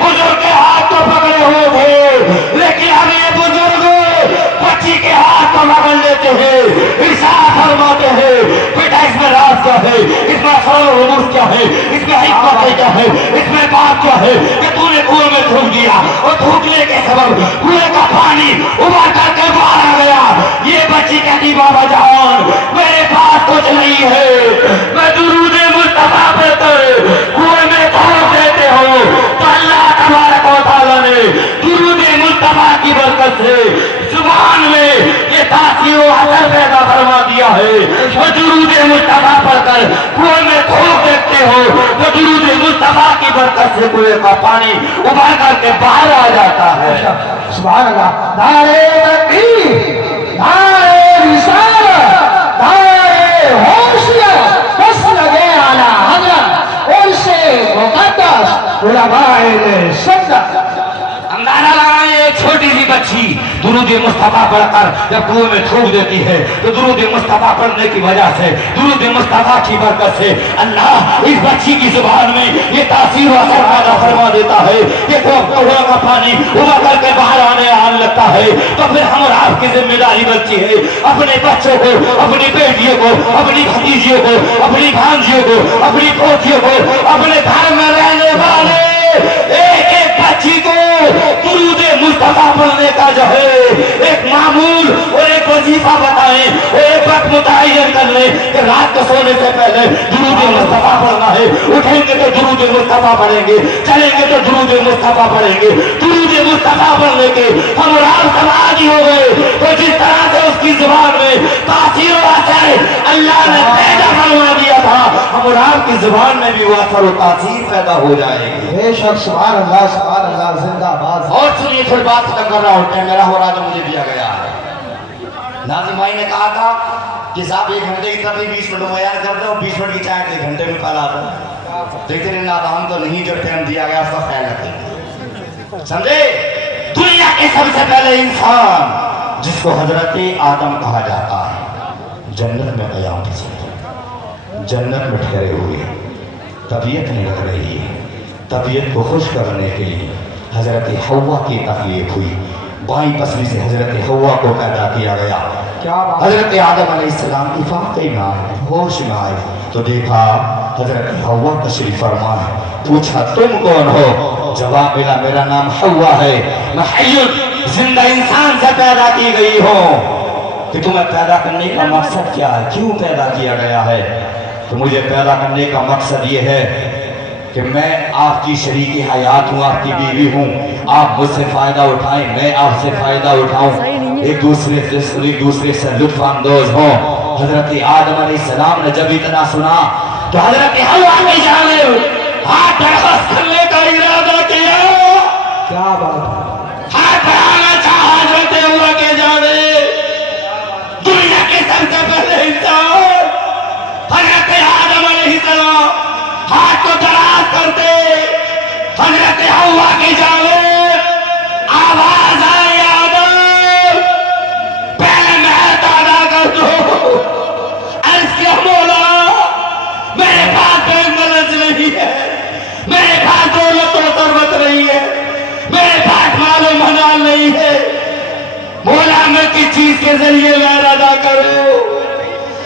बुजुर्ग के हाथ तो पकड़े हुए थे, लेकिन अब ये बुजुर्ग बच्ची के हाथ को पकड़ लेते हैं, इरशाद फरमाते हैं बेटा इसमें राज क्या है, इसमें असरार क्या है, इसमें हिकमत क्या है, इसमें बात क्या है कि तूने कुएं में थूक दिया और थूकने के सबब कुएं का पानी उबाल करके बाहर आ गया। ये बच्ची कहती बाबा जान मेरे पास कुछ नहीं है, मैं दुरूद मुस्तफा पे कुएं में थूक देते हो तो अल्लाह तबारक व तआला ने दुरूद मुस्तफा की बरकत से जुबान में ये तासीर व असर पैदा फरमा दिया है। वो दुरूद मुस्तफा पढ़कर कुएं में थूक देते हो तो दुरूद मुस्तफा की बरकत से कुएं का पानी उबाल करके बाहर आ जाता है। सुभान अल्लाह। नारे तकबीर, नारे रिसालत, नारे होशियत, बस लगे आला हज़रत और से मुक़द्दस उलमाए सुन्नत। अंदाजा लगाएं एक छोटी सी बच्ची दुरूद मुस्तफा पढ़कर जब कुएं में थूक देती है तो दुरूद मुस्तफा पढ़ने की वजह से दुरूद मुस्तफा की बरकत से अल्लाह इस बच्ची की जुबान में ये तासीर असर पैदा फरमा देता है कि कुएं का पानी उबल करके बाहर आने लगता है। तो फिर हम और आपकी जिम्मेदारी बनती है अपने बच्चों को, अपनी बेटियों को, अपनी भतीजियों को, अपनी भांजियों को, अपनी पोतियों को, अपने घर में रहने वाले एक एक बच्ची को दुरूद मुस्तफा पढ़ने का जो है एक मामूल और एक वजीफा बताएं और एक वक्त मुतय्यन कर ले कि रात को सोने से पहले दुरूद मुस्तफा पढ़ना है। उठेंगे तो दुरूद मुस्तफा पढ़ेंगे, चलेंगे तो दुरूद मुस्तफा पढ़ेंगे। दुरूद मुस्तफा पढ़ने के हम और आप समाज हो गए तो जिस तरह से उसकी जुबान में तासीर और असर अल्लाह ने पैदा फरमा दिया था हम और आपकी जुबान में भी वो असर और तासीर पैदा हो जाएगी। बेशक सुभान अल्लाह जिंदाबाद। और सुनिए थोड़ी बात खत्म कर रहा हूँ, टाइम मेरा हो रहा जो मुझे दिया गया है। नाज़िम भाई ने कहा था कि साहब 1 घंटे की तकलीफ 20 मिनट में याद कर दो, 20 मिनट की चाय 1 घंटे में पला दो। लेकिन नादान तो नहीं जो टाइम दिया गया उसका ख्याल रखें, समझे। दुनिया के सबसे पहले इंसान जिसको हजरत आदम कहा जाता है जन्नत में क़याम से जन्नत में ठहरे हुए, तबीयत नहीं लग रही है, तबीयत को खुश करने के लिए हजरत हव्वा की तकलीफ हुई, बाई पसली से हजरत हव्वा को पैदा किया गया। हजरत आदम अलैहिस्सलाम इफाक़े में आए, होश में आए तो देखा हजरत हव्वा तशरीफ फरमा है। पूछा तुम कौन हो? जवाब मिला मेरा नाम हव्वा है, मैं हय्युन जिंदा इंसान से पैदा की गई हूँ। कि तुम्हें पैदा करने का मकसद क्या है, क्यों पैदा किया गया है? तो मुझे पैदा करने का मकसद ये है कि मैं आपकी शरीकी हयात हूँ, आपकी बीवी हूँ, आप मुझसे फायदा उठाएं, मैं आपसे फायदा उठाऊं, एक दूसरे से लुत्फ अंदोज हों। हजरत आदम अलैहिस्सलाम ने जब इतना सुना तो हजरत हव्वा की जानिब हाथ दरख्वास्त करने का इरादा किया। क्या बात, हाथ बढ़ाना चाहा हजरत हव्वा के जानिब। दुनिया के सबसे पहले इंसान हजरत आदम अलैहिस्सलाम हाथ को दराज करते हजरत हव्वा की जानिब आवाज आई आदम पहले महल अदा कर दो। अर्ज़ किया मौला मेरे पास कोई मदद नहीं है, मेरे पास दौलत और सरबत नहीं है, मेरे पास मालो मनाल नहीं है, मौला मैं किस चीज के जरिए महल अदा करूं?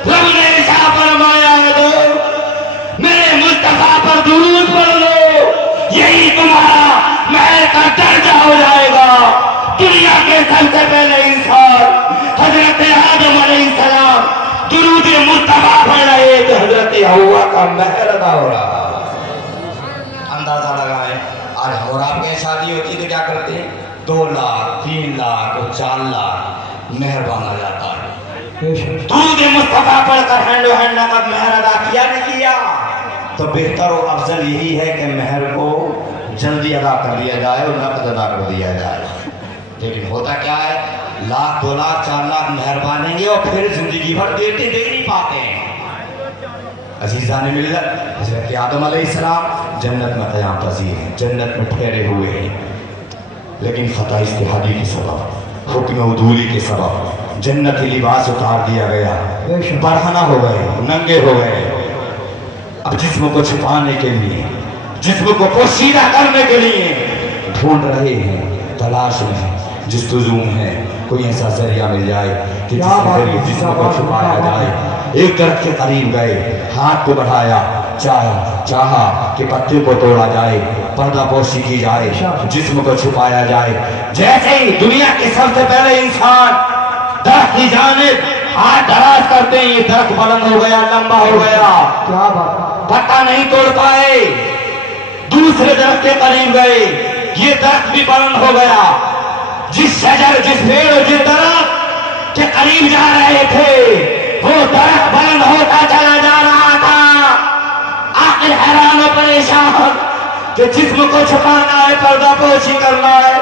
रब ने इरशाद फरमाया दो मेरे मुस्तफा पर दुरूद पढ़ लो, यही तुम्हारा महल का दर्जा हो जाएगा। दुनिया के सबसे पहले इंसान हजरत आदम अलैहिस्सलाम दुरूद मुस्तफा पढ़ रहे तो हजरत हव्वा का महल अदा हो रहा। अंदाजा लगाएं आज और आपके शादी होती तो क्या करते हैं? 2 लाख 3 लाख और 4 लाख महर बांधा जाता है। दुरूद मुस्तफा पढ़कर हैंडो हैंड नकद महर अदा किया नहीं किया तो बेहतर और अफजल यही है कि महर को जल्दी अदा कर लिया जाए और नकद अदा कर दिया जाए। लेकिन होता क्या है, लाख 2 लाख 4 लाख महर बांधेंगे और फिर जिंदगी भर देते दे नहीं पाते हैं। अजीज़ान मिल्लत हज़रत आदम अलैहिस्सलाम जन्नत में क़याम पज़ीर हैं, जन्नत में ठहरे हुए हैं, लेकिन ख़ता इज्तिहादी के सबब, हुक्म उदूली के सबब जन्नती लिबास उतार दिया गया, बरहना हो गए, नंगे हो गए। अब जिस्म को छुपाने के लिए, जिस्म को पोशीदा करने के लिए ڈھونڈ رہے ہیں، تلاش میں ہیں، جستجو میں ہیں، کوئی ایسا ذریعہ مل جائے کہ جس کے ذریعے جسم کو چھپایا جائے۔ ایک درخت کے قریب گئے، ہاتھ کو بڑھایا، چاہا کہ پتے کو توڑا جائے، پردہ پوشی کی جائے، جسم کو چھپایا جائے۔ جیسے ہی دنیا کے سب سے پہلے انسان درخت کی جانب ہاتھ دراز کرتے ہیں، یہ درخت بلند ہو گیا، لمبا ہو گیا، کیا بات، پتا نہیں توڑ پائے۔ دوسرے درخت کے قریب گئے، یہ درخت بھی بلند ہو گیا۔ جس شجر، جس پیڑ اور جس درخت کے قریب جا رہے تھے، وہ درخت بلند ہوتا چلا جا رہا تھا۔ آخر حیران و پریشان کہ جسم کو چھپانا ہے، پردہ پوشی کرنا ہے،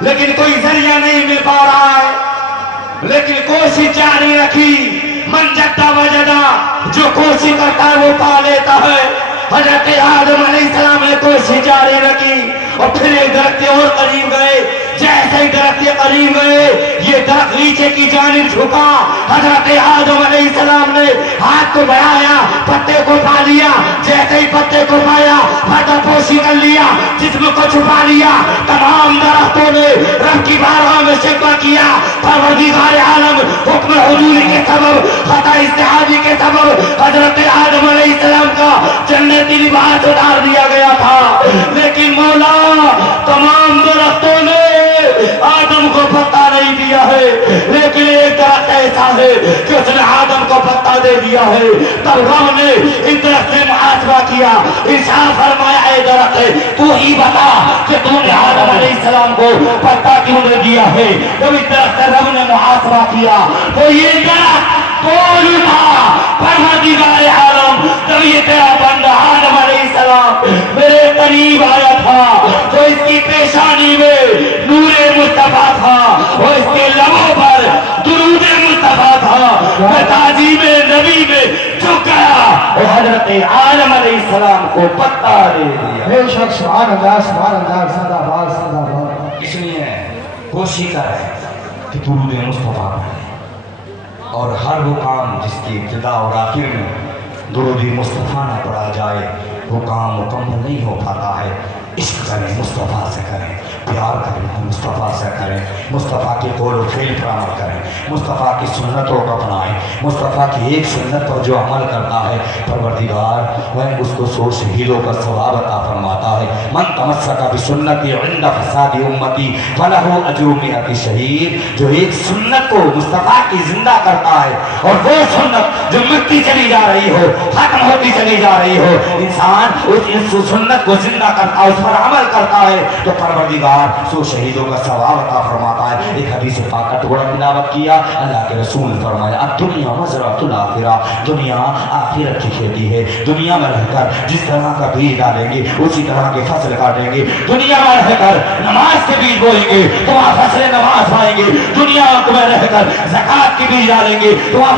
لیکن کوئی ذریعہ نہیں مل پا رہا ہے، لیکن کوشش جاری رکھی۔ من جدہ وجدہ، جو کوشش کرتا ہے وہ پا لیتا ہے۔ حضرت آدم علیہ السلام نے کوشش جاری رکھی اور پھر ایک درخت کے اور قریب گئے۔ جیسے ہی درخت کے قریب گئے، یہ درخت نیچے کی جانب جھکا۔ حضرت آدم علیہ السلام نے ہاتھ کو بڑھایا، پتے کو پا لیا۔ جیسے ہی پتے کو پایا، پردہ پوشی کر لیا، جسم کو چھپا لیا۔ تمام درختوں نے رب کی بارگاہ میں شکوہ کیا، پروردگار عالم حکم حضور کے سبب، خطا استحاضی کے سبب حضرت آدم علیہ السلام کا جنتی لباس اتار دیا گیا تھا، لیکن مولا تمام درختوں نے آدم کو پتہ نہیں دیا ہے، لیکن ایک درخت ایسا ہے کہ اس نے آدم کو پتہ دے دیا ہے۔ تب رب نے اس درخت سے محاسبہ کیا، ارشاد فرمایا، اے درخت تو ہی بتا کہ تو نے آدم علیہ السلام کو پتہ کیوں نہیں دیا ہے۔ جب اس درخت سے رب نے محاسبہ کیا تو یہ درخت بول اٹھا، پروردگار عالم جب یہ تیرا بندہ آدم علیہ السلام میرے قریب آیا تھا تو اس کی پیشانی میں نور مصطفیٰ تھا اور اس کے لبوں پر درود مصطفیٰ تھا۔ میں تعظیم نبی میں جھک گیا اور حضرت آدم علیہ السلام کو پتہ دے دیا۔ بے شک، سبحان اللہ، سبحان اللہ، زندہ باد، زندہ باد۔ اس لیے کوشش کریں کہ درود مصطفیٰ پڑھیں، اور ہر وہ کام جس کی ابتدا اور آخر میں درود مصطفیٰ نہ پڑھا جائے وہ کام مکمل نہیں ہو پاتا ہے۔ عشق کریں، مصطفیٰ سے کریں، پیار کریں، مصطفیٰ سے کریں، مصطفیٰ کے قول و فعل پر عمل کریں، مصطفیٰ کی سنتوں کو اپنائیں۔ مصطفیٰ کی ایک سنت پر جو عمل کرتا ہے پروردگار وہ اس کو 100 شہیدوں کا ثواب عطا فرماتا ہے۔ من تمسک بسنتی عند فساد امتی فلہ اجر 100 شہید۔ جو ایک سنت کو مصطفیٰ کی زندہ کرتا ہے اور وہ سنت جو مٹتی چلی جا رہی ہو، ختم ہوتی چلی جا رہی ہو، انسان اس سنت کو زندہ کرتا ہے، اس پر عمل کرتا ہے تو پروردگار 100 شہیدوں کا ثواب عطا فرماتا ہے۔ ایک حدیث پاک کا ٹکڑا تلاوت کیا، اللہ کے رسول نے فرمایا، الدنیا مزرعۃ الآخرہ، دنیا آخرت کی کھیتی ہے۔ دنیا میں رہ کر جس طرح کا بیج ڈالیں گے اسی طرح کے فصل کاٹیں گے۔ دنیا میں رہ کر نماز کے بیج بوئیں گے تو وہاں فصل نماز پائیں گے۔ دنیا میں رہ کر زکوٰۃ کے بیج ڈالیں گے تو وہاں